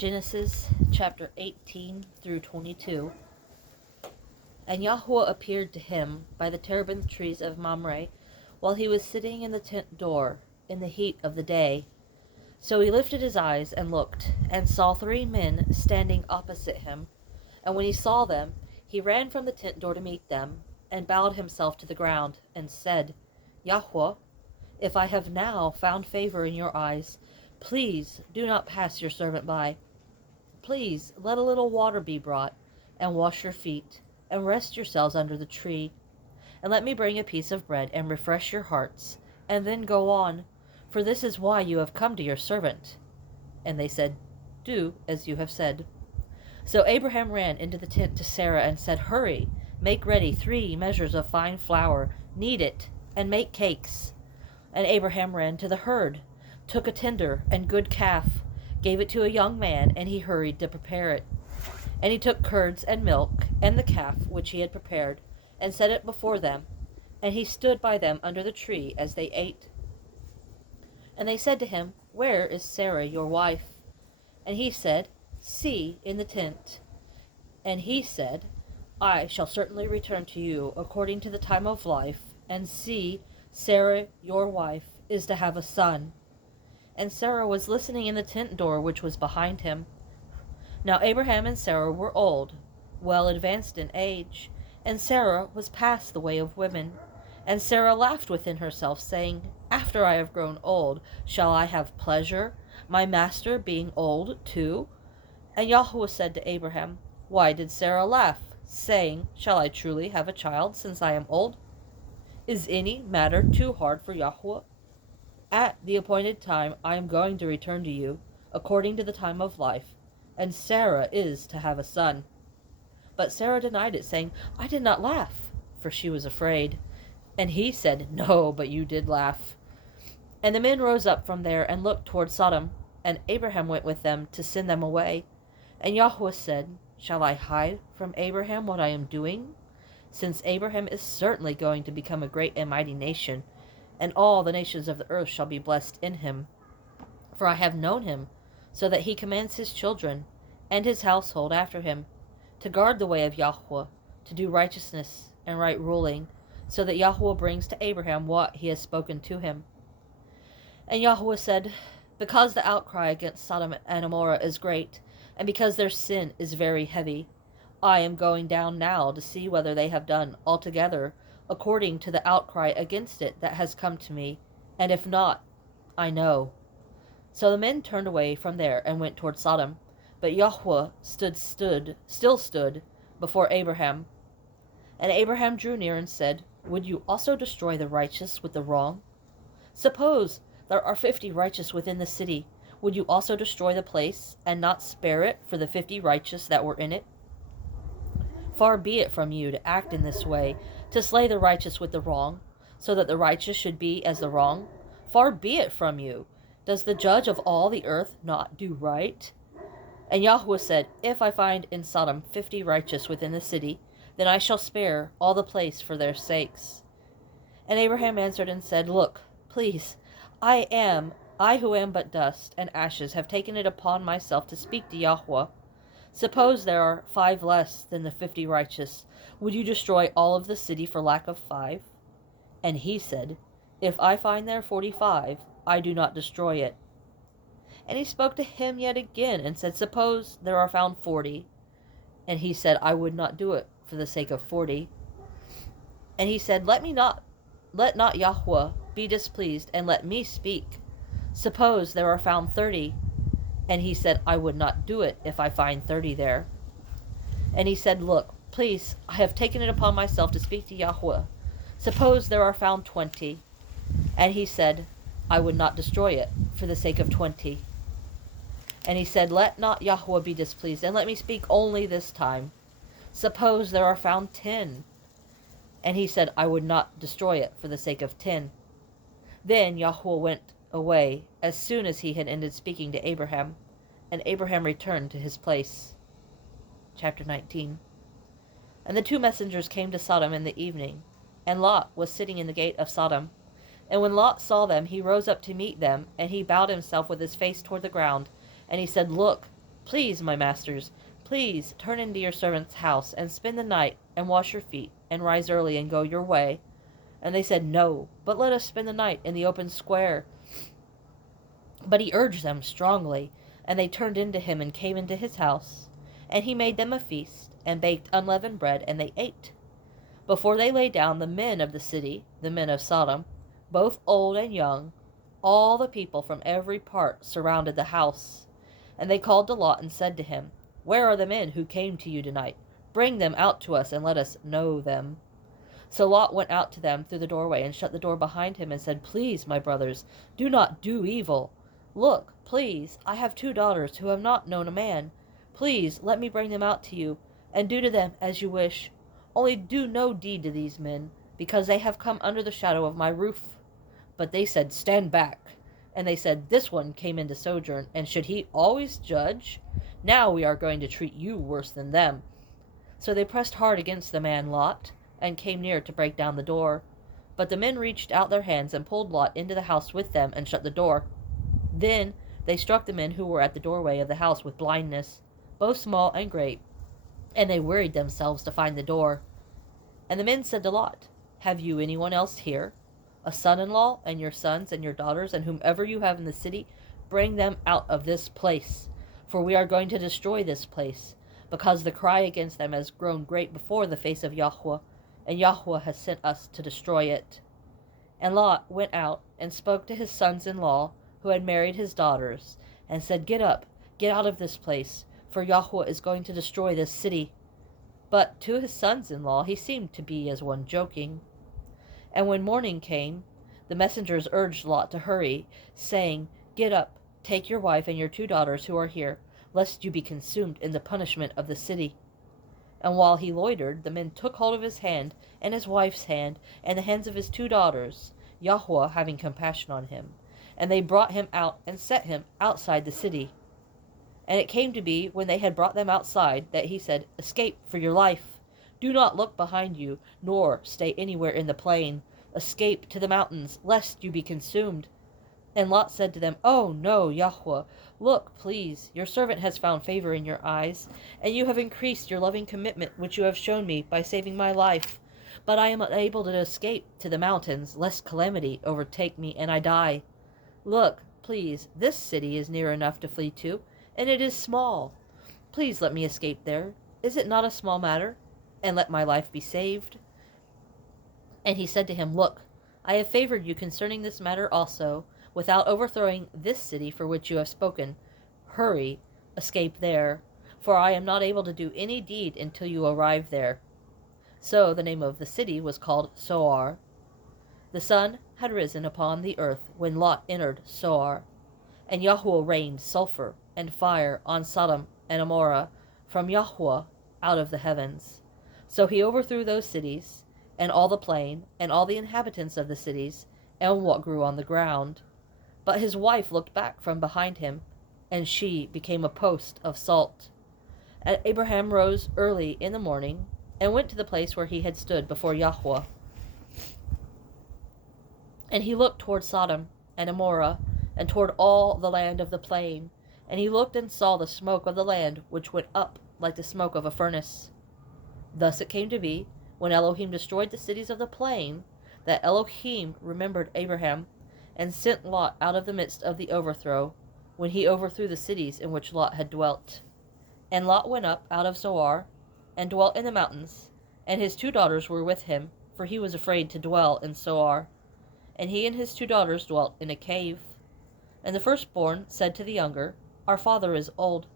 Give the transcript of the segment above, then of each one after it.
Genesis chapter 18 through 22. And Yahweh appeared to him by the terebinth trees of Mamre, while he was sitting in the tent door in the heat of the day. So he lifted his eyes and looked, and saw 3 men standing opposite him. And when he saw them, he ran from the tent door to meet them, and bowed himself to the ground, and said, Yahweh, if I have now found favor in your eyes, please do not pass your servant by. Please let a little water be brought, and wash your feet, and rest yourselves under the tree. And let me bring a piece of bread, and refresh your hearts, and then go on, for this is why you have come to your servant. And they said, Do as you have said. So Abraham ran into the tent to Sarah and said, Hurry, make ready 3 measures of fine flour, knead it, and make cakes. And Abraham ran to the herd, took a tender and good calf, gave it to a young man, and he hurried to prepare it. And he took curds and milk, and the calf which he had prepared, and set it before them. And he stood by them under the tree as they ate. And they said to him, Where is Sarah your wife? And he said, See, in the tent. And he said, I shall certainly return to you according to the time of life, and see, Sarah your wife is to have a son. And Sarah was listening in the tent door which was behind him. Now Abraham and Sarah were old, well advanced in age, and Sarah was past the way of women. And Sarah laughed within herself, saying, After I have grown old, shall I have pleasure, my master being old too? And Yahweh said to Abraham, Why did Sarah laugh, saying, Shall I truly have a child, since I am old? Is any matter too hard for Yahweh? At the appointed time I am going to return to you, according to the time of life, and Sarah is to have a son. But Sarah denied it, saying, I did not laugh, for she was afraid. And he said, No, but you did laugh. And the men rose up from there and looked toward Sodom, and Abraham went with them to send them away. And Yahweh said, Shall I hide from Abraham what I am doing? Since Abraham is certainly going to become a great and mighty nation, and all the nations of the earth shall be blessed in him. For I have known him, so that he commands his children, and his household after him, to guard the way of Yahweh, to do righteousness and right ruling, so that Yahweh brings to Abraham what he has spoken to him. And Yahweh said, Because the outcry against Sodom and Gomorrah is great, and because their sin is very heavy, I am going down now to see whether they have done altogether according to the outcry against it that has come to me, and if not, I know. So the men turned away from there and went toward Sodom, but Yahweh still stood before Abraham. And Abraham drew near and said, Would you also destroy the righteous with the wrong? Suppose there are 50 righteous within the city, would you also destroy the place, and not spare it for the 50 righteous that were in it? Far be it from you to act in this way, to slay the righteous with the wrong, so that the righteous should be as the wrong. Far be it from you. Does the judge of all the earth not do right? And Yahweh said, If I find in Sodom 50 righteous within the city, then I shall spare all the place for their sakes. And Abraham answered and said, Look, please, I who am but dust and ashes, have taken it upon myself to speak to Yahweh. Suppose there are 5 less than the 50 righteous. Would you destroy all of the city for lack of 5? And he said, If I find there 45, I do not destroy it. And he spoke to him yet again, and said, Suppose there are found 40. And he said, I would not do it for the sake of 40. And he said, Let not Yahweh be displeased, and let me speak. Suppose there are found 30. And he said, I would not do it if I find 30 there. And he said, Look, please, I have taken it upon myself to speak to Yahweh. Suppose there are found 20. And he said, I would not destroy it for the sake of 20. And he said, Let not Yahweh be displeased, and let me speak only this time. Suppose there are found 10. And he said, I would not destroy it for the sake of 10. Then Yahweh went away as soon as he had ended speaking to Abraham, and Abraham returned to his place. Chapter 19. And the 2 messengers came to Sodom in the evening, and Lot was sitting in the gate of Sodom. And when Lot saw them, he rose up to meet them, and he bowed himself with his face toward the ground, and he said, Look, Please, my masters, please turn into your servant's house, and spend the night, and wash your feet, and rise early, and go your way. And they said, No, but let us spend the night in the open square. But he urged them strongly, and they turned into him, and came into his house. And he made them a feast, and baked unleavened bread, and they ate. Before they lay down, the men of the city, the men of Sodom, both old and young, all the people from every part, surrounded the house. And they called to Lot and said to him, Where are the men who came to you tonight? Bring them out to us, and let us know them. So Lot went out to them through the doorway, and shut the door behind him, and said, Please, my brothers, do not do evil. Look, please, I have 2 daughters who have not known a man. Please let me bring them out to you, and do to them as you wish. Only do no deed to these men, because they have come under the shadow of my roof. But they said, Stand back. And they said, This one came in to sojourn, and should he always judge? Now we are going to treat you worse than them. So they pressed hard against the man Lot, and came near to break down the door. But the men reached out their hands and pulled Lot into the house with them, and shut the door. Then they struck the men who were at the doorway of the house with blindness, both small and great, and they wearied themselves to find the door. And the men said to Lot, Have you anyone else here? A son-in-law, and your sons and your daughters, and whomever you have in the city, bring them out of this place. For we are going to destroy this place, because the cry against them has grown great before the face of Yahweh, and Yahweh has sent us to destroy it. And Lot went out and spoke to his sons-in-law, who had married his daughters, and said, Get up, get out of this place, for Yahweh is going to destroy this city. But to his sons-in-law he seemed to be as one joking. And when morning came, the messengers urged Lot to hurry, saying, Get up, take your wife and your 2 daughters who are here, lest you be consumed in the punishment of the city. And while he loitered, the men took hold of his hand, and his wife's hand, and the hands of his 2 daughters, Yahweh having compassion on him. And they brought him out, and set him outside the city. And it came to be, when they had brought them outside, that he said, Escape for your life. Do not look behind you, nor stay anywhere in the plain. Escape to the mountains, lest you be consumed. And Lot said to them, Oh, no, Yahweh, look, please, your servant has found favor in your eyes, and you have increased your loving commitment which you have shown me by saving my life. But I am unable to escape to the mountains, lest calamity overtake me and I die. Look, please, this city is near enough to flee to, and it is small. Please let me escape there. Is it not a small matter? And let my life be saved. And he said to him, Look, I have favored you concerning this matter also, without overthrowing this city for which you have spoken. Hurry, escape there, for I am not able to do any deed until you arrive there. So the name of the city was called Zoar. The sun had risen upon the earth when Lot entered Zoar, and Yahweh rained sulfur and fire on Sodom and Gomorrah from Yahweh out of the heavens. So he overthrew those cities, and all the plain, and all the inhabitants of the cities, and what grew on the ground. But his wife looked back from behind him, and she became a post of salt. And Abraham rose early in the morning, and went to the place where he had stood before Yahweh. And he looked toward Sodom and Gomorrah, and toward all the land of the plain. And he looked and saw the smoke of the land, which went up like the smoke of a furnace. Thus it came to be, when Elohim destroyed the cities of the plain, that Elohim remembered Abraham, and sent Lot out of the midst of the overthrow, when he overthrew the cities in which Lot had dwelt. And Lot went up out of Zoar, and dwelt in the mountains, and his 2 daughters were with him, for he was afraid to dwell in Zoar. And he and his 2 daughters dwelt in a cave. And the firstborn said to the younger, Our father is old,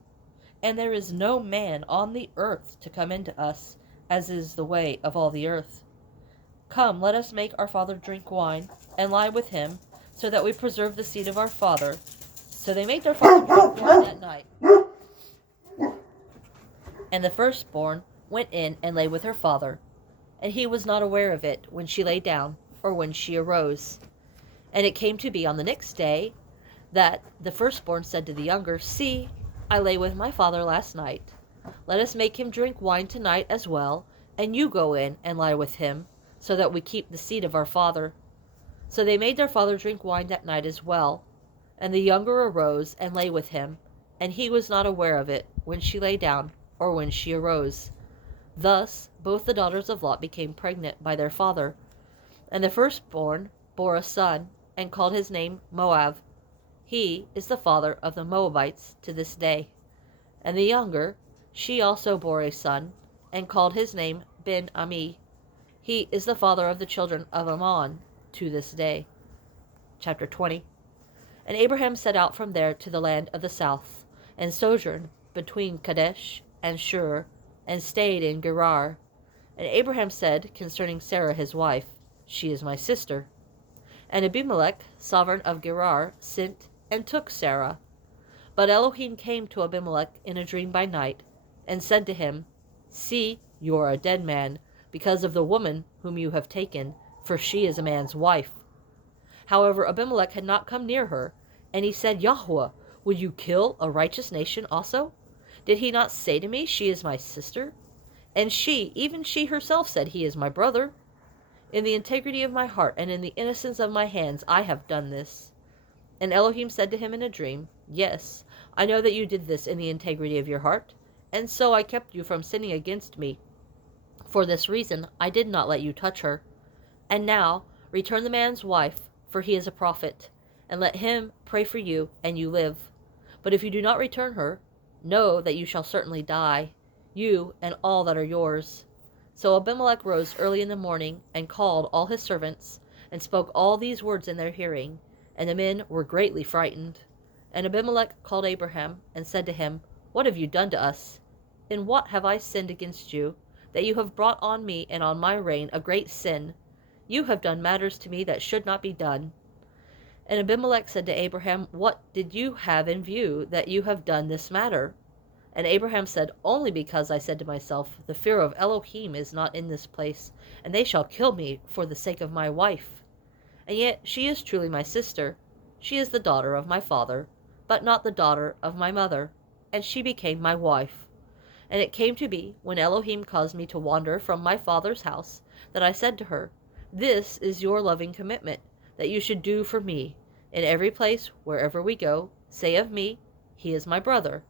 and there is no man on the earth to come into us, as is the way of all the earth. Come, let us make our father drink wine, and lie with him, so that we preserve the seed of our father. So they made their father drink wine that night. And the firstborn went in and lay with her father, and he was not aware of it when she lay down, or when she arose. And it came to be on the next day, that the firstborn said to the younger, See, I lay with my father last night. Let us make him drink wine tonight as well, and you go in and lie with him, so that we keep the seed of our father. So they made their father drink wine that night as well. And the younger arose and lay with him, and he was not aware of it when she lay down or when she arose. Thus both the daughters of Lot became pregnant by their father, and the firstborn bore a son, and called his name Moab. He is the father of the Moabites to this day. And the younger, she also bore a son, and called his name Ben-Ami. He is the father of the children of Ammon to this day. Chapter 20. And Abraham set out from there to the land of the south, and sojourned between Kadesh and Shur, and stayed in Gerar. And Abraham said concerning Sarah his wife, She is my sister. And Abimelek, sovereign of Gerar, sent and took Sarah. But Elohim came to Abimelek in a dream by night, and said to him, See, you are a dead man, because of the woman whom you have taken, for she is a man's wife. However, Abimelek had not come near her, and he said, Yahweh, would you kill a righteous nation also? Did he not say to me, She is my sister? And she, even she herself, said, He is my brother. In the integrity of my heart and in the innocence of my hands I have done this. And Elohim said to him in a dream, Yes, I know that you did this in the integrity of your heart, and so I kept you from sinning against me. For this reason I did not let you touch her. And now return the man's wife, for he is a prophet, and let him pray for you, and you live. But if you do not return her, know that you shall certainly die, you and all that are yours. So Abimelek rose early in the morning, and called all his servants, and spoke all these words in their hearing, and the men were greatly frightened. And Abimelek called Abraham, and said to him, What have you done to us? In what have I sinned against you, that you have brought on me and on my reign a great sin? You have done matters to me that should not be done. And Abimelek said to Abraham, What did you have in view that you have done this matter? And Abraham said, Only because I said to myself, The fear of Elohim is not in this place, and they shall kill me for the sake of my wife. And yet she is truly my sister. She is the daughter of my father, but not the daughter of my mother, and she became my wife. And it came to be, when Elohim caused me to wander from my father's house, that I said to her, This is your loving commitment, that you should do for me. In every place, wherever we go, say of me, He is my brother.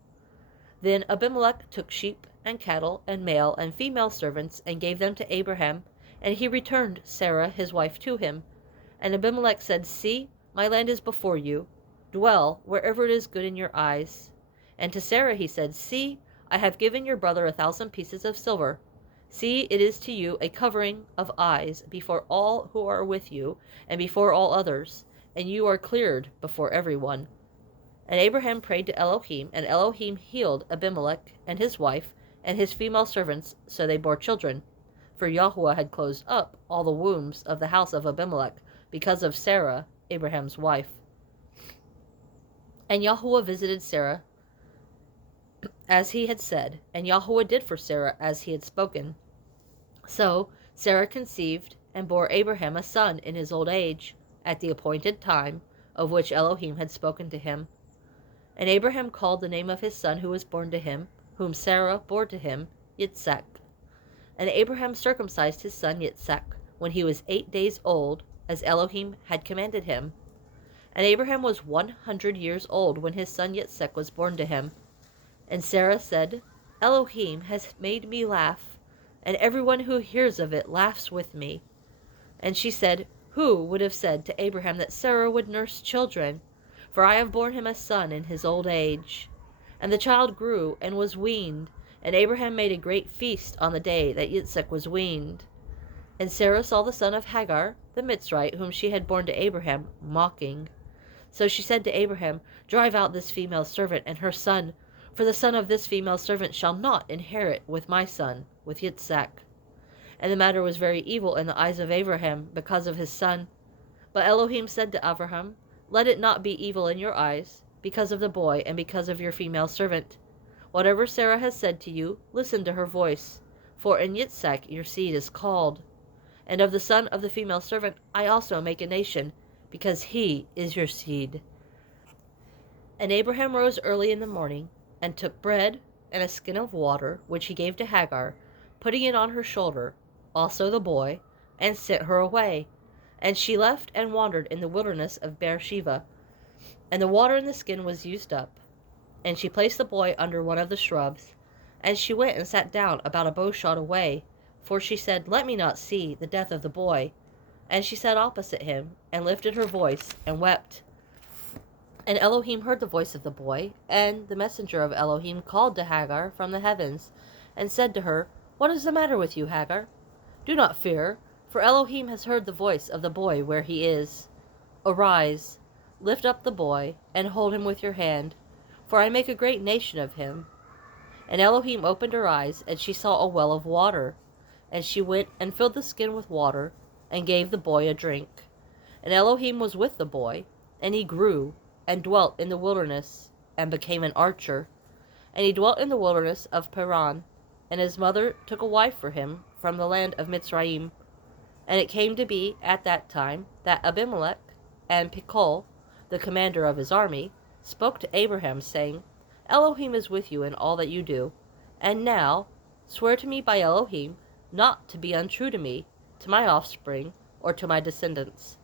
Then Abimelek took sheep and cattle and male and female servants, and gave them to Abraham, and he returned Sarah his wife to him. And Abimelek said, See, my land is before you. Dwell wherever it is good in your eyes. And to Sarah he said, See, I have given your brother 1,000 pieces of silver. See, it is to you a covering of eyes before all who are with you, and before all others, and you are cleared before everyone. And Abraham prayed to Elohim, and Elohim healed Abimelek and his wife and his female servants, so they bore children. For Yahweh had closed up all the wombs of the house of Abimelek, because of Sarah, Abraham's wife. And Yahweh visited Sarah as he had said, and Yahweh did for Sarah as he had spoken. So Sarah conceived and bore Abraham a son in his old age, at the appointed time of which Elohim had spoken to him. And Abraham called the name of his son who was born to him, whom Sarah bore to him, Yitshaq. And Abraham circumcised his son Yitshaq when he was 8 days old, as Elohim had commanded him. And Abraham was 100 years old when his son Yitshaq was born to him. And Sarah said, Elohim has made me laugh, and everyone who hears of it laughs with me. And she said, Who would have said to Abraham that Sarah would nurse children? For I have borne him a son in his old age. And the child grew and was weaned, and Abraham made a great feast on the day that Yitshaq was weaned. And Sarah saw the son of Hagar, the Mitzrite, whom she had borne to Abraham, mocking. So she said to Abraham, Drive out this female servant and her son, for the son of this female servant shall not inherit with my son, with Yitshaq. And the matter was very evil in the eyes of Abraham because of his son. But Elohim said to Abraham, Let it not be evil in your eyes, because of the boy and because of your female servant. Whatever Sarah has said to you, listen to her voice, for in Yitshaq your seed is called. And of the son of the female servant I also make a nation, because he is your seed. And Abraham rose early in the morning, and took bread and a skin of water, which he gave to Hagar, putting it on her shoulder, also the boy, and sent her away. And she left and wandered in the wilderness of Beersheba. And the water in the skin was used up. And she placed the boy under one of the shrubs. And she went and sat down about a bowshot away, for she said, Let me not see the death of the boy. And she sat opposite him, and lifted her voice, and wept. And Elohim heard the voice of the boy, and the messenger of Elohim called to Hagar from the heavens, and said to her, What is the matter with you, Hagar? Do not fear, for Elohim has heard the voice of the boy where he is. Arise, lift up the boy, and hold him with your hand, for I make a great nation of him. And Elohim opened her eyes, and she saw a well of water. And she went and filled the skin with water, and gave the boy a drink. And Elohim was with the boy, and he grew, and dwelt in the wilderness, and became an archer. And he dwelt in the wilderness of Paran, and his mother took a wife for him from the land of Mitzrayim. And it came to be at that time that Abimelek and Pichol, the commander of his army, spoke to Abraham, saying, Elohim is with you in all that you do. And now, swear to me by Elohim not to be untrue to me, to my offspring, or to my descendants.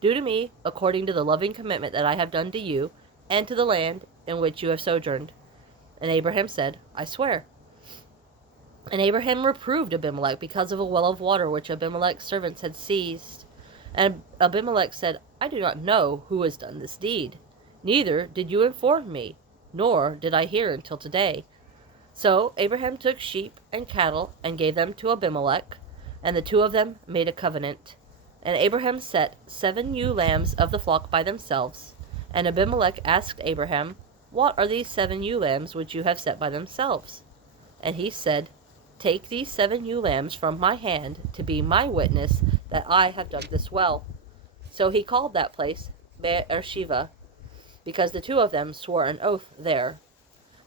Do to me according to the loving commitment that I have done to you, and to the land in which you have sojourned. And Abraham said, I swear. And Abraham reproved Abimelek because of a well of water which Abimelek's servants had seized. And Abimelek said, I do not know who has done this deed. Neither did you inform me, nor did I hear until today. So Abraham took sheep and cattle and gave them to Abimelek, and the two of them made a covenant. And Abraham set 7 ewe lambs of the flock by themselves. And Abimelek asked Abraham, What are these 7 ewe lambs which you have set by themselves? And he said, Take these 7 ewe lambs from my hand to be my witness that I have dug this well. So he called that place Beersheba, because the two of them swore an oath there.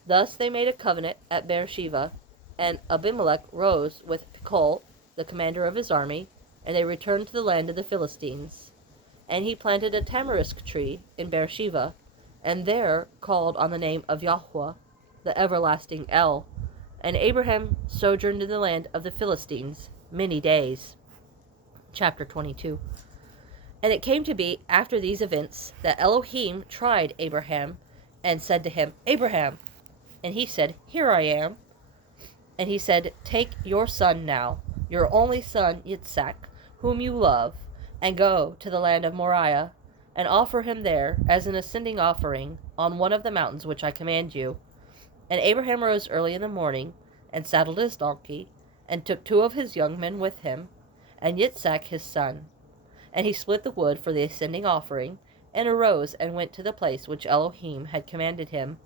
Thus they made a covenant at Beersheba, and Abimelek rose with Pichol, the commander of his army, and they returned to the land of the Philistines. And he planted a tamarisk tree in Beersheba, and there called on the name of Yahweh, the everlasting El. And Abraham sojourned in the land of the Philistines many days. Chapter 22. And it came to be after these events that Elohim tried Abraham, and said to him, Abraham. And he said, Here I am. And he said, Take your son now, your only son Yitshaq, whom you love, and go to the land of Moriah, and offer him there as an ascending offering on one of the mountains which I command you. And Abraham rose early in the morning, and saddled his donkey, and took 2 of his young men with him, and Yitshaq his son. And he split the wood for the ascending offering, and arose and went to the place which Elohim had commanded him.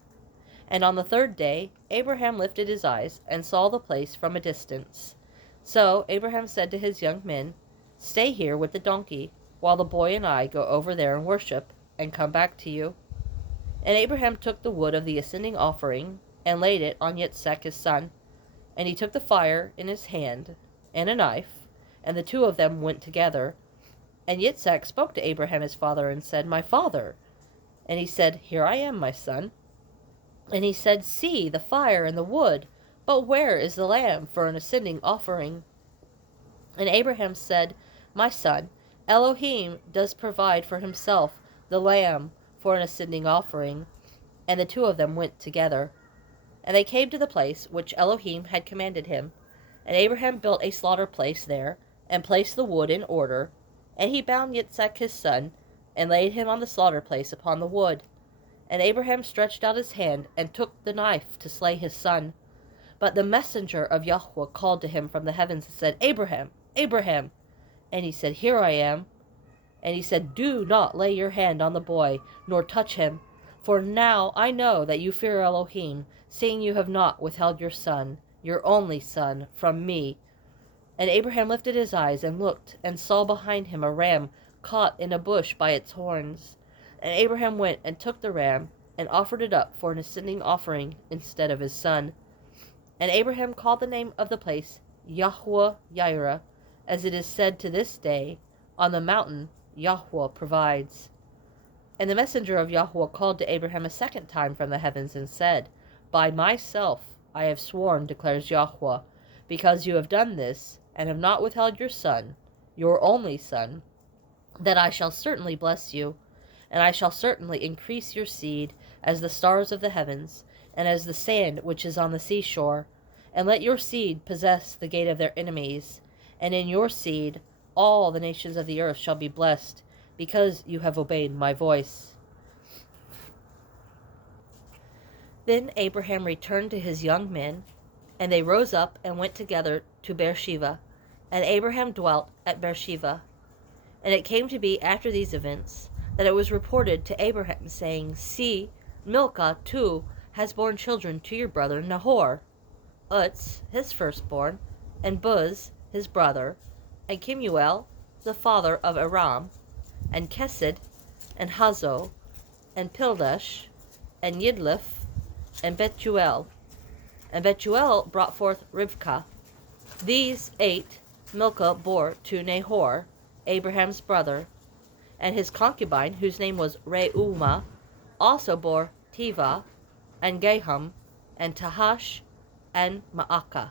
And on the 3rd day Abraham lifted his eyes, and saw the place from a distance. So Abraham said to his young men, Stay here with the donkey, while the boy and I go over there and worship, and come back to you. And Abraham took the wood of the ascending offering, and laid it on Yitshaq his son. And he took the fire in his hand, and a knife, and the 2 of them went together. And Yitshaq spoke to Abraham his father, and said, My father. And he said, Here I am, my son. And he said, See the fire and the wood, but where is the lamb for an ascending offering? And Abraham said, My son, Elohim does provide for himself the lamb for an ascending offering. And the 2 of them went together. And they came to the place which Elohim had commanded him. And Abraham built a slaughter place there, and placed the wood in order. And he bound Yitshaq his son, and laid him on the slaughter place upon the wood. And Abraham stretched out his hand, and took the knife to slay his son. But the messenger of Yahweh called to him from the heavens, and said, Abraham, Abraham. And he said, Here I am. And he said, Do not lay your hand on the boy, nor touch him. For now I know that you fear Elohim, seeing you have not withheld your son, your only son, from me. And Abraham lifted his eyes, and looked, and saw behind him a ram caught in a bush by its horns. And Abraham went and took the ram, and offered it up for an ascending offering instead of his son. And Abraham called the name of the place Yahweh Yireh, as it is said to this day, On the mountain Yahweh provides. And the messenger of Yahweh called to Abraham a second time from the heavens, and said, By myself I have sworn, declares Yahweh, because you have done this, and have not withheld your son, your only son, that I shall certainly bless you, and I shall certainly increase your seed as the stars of the heavens, and as the sand which is on the seashore. And let your seed possess the gate of their enemies, and in your seed all the nations of the earth shall be blessed, because you have obeyed my voice. Then Abraham returned to his young men, and they rose up and went together to Beersheba, and Abraham dwelt at Beersheba. And it came to be after these events that it was reported to Abraham, saying, See, Milcah too has borne children to your brother Nahor, Uz his firstborn, and Buz his brother, and Kemuel the father of Aram, and Kesed, and Hazo, and Pildash, and Yidlif, and Bethuel. And Bethuel brought forth Rivkah. These 8 Milcah bore to Nahor, Abraham's brother, and his concubine, whose name was Reumah, also bore Tevah, and Gaham, and Tahash, and Maacah.